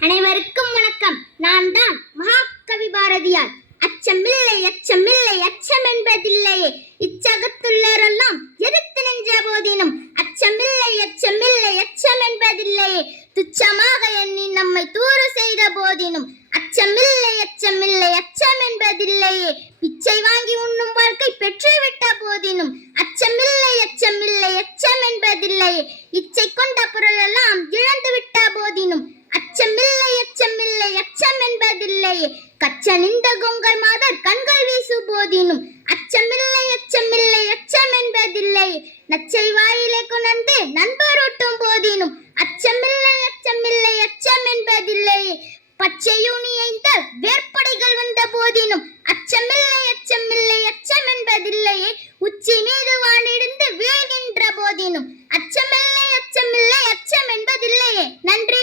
அனைவருக்கும் வணக்கம். நான் தான் மகாகவி பாரதியார். அச்சமில்லை அச்சமில்லை அச்சம் என்பதில்லையே இச்சகத்துள்ளரெல்லாம் எதிர்த்து நின்ற போதினும் அச்சமில்லை அச்சமில்லை அச்சம் என்பதில்லையே துச்சமாக எண்ணி நம்மை தூறு செய்த போதினும் அச்சமில்லை அச்சமில்லை அச்சம் என்பதில்லையே பிச்சை வாங்கி உண்ணும் வாழ்க்கை பெற்றுவிட்ட போதினும் அச்சமில்லை அச்சமில்லை அச்சம் என்பதில்லையே இச்சை கொண்ட பொருள் எல்லாம் இழந்து விட்ட போதினும் அச்சமில்லை அச்சமில்லை அச்சம் என்பதில்லையே கச்சனிந்த கொங்கர் மாதர் கண்கள் வீசு போதினும் அச்சமில்லை அச்சமில்லை அச்சம் என்பதில்லை நச்சை வாயிலே கொணர்ந்து நண்பரூட்டும் போதினும் அச்சமில்லை அச்சமில்லை அச்சம் என்பதில்லை பச்சை ஐந்த வேற்படைகள் வந்த போதினும் அச்சமில்லை அச்சமில்லை அச்சம் என்பதில்லையே உச்சி மீது வானிடிந்து வீழ்கின்ற போதினும் அச்சமில்லை அச்சமில்லை அச்சம் என்பதில்லையே நன்றி.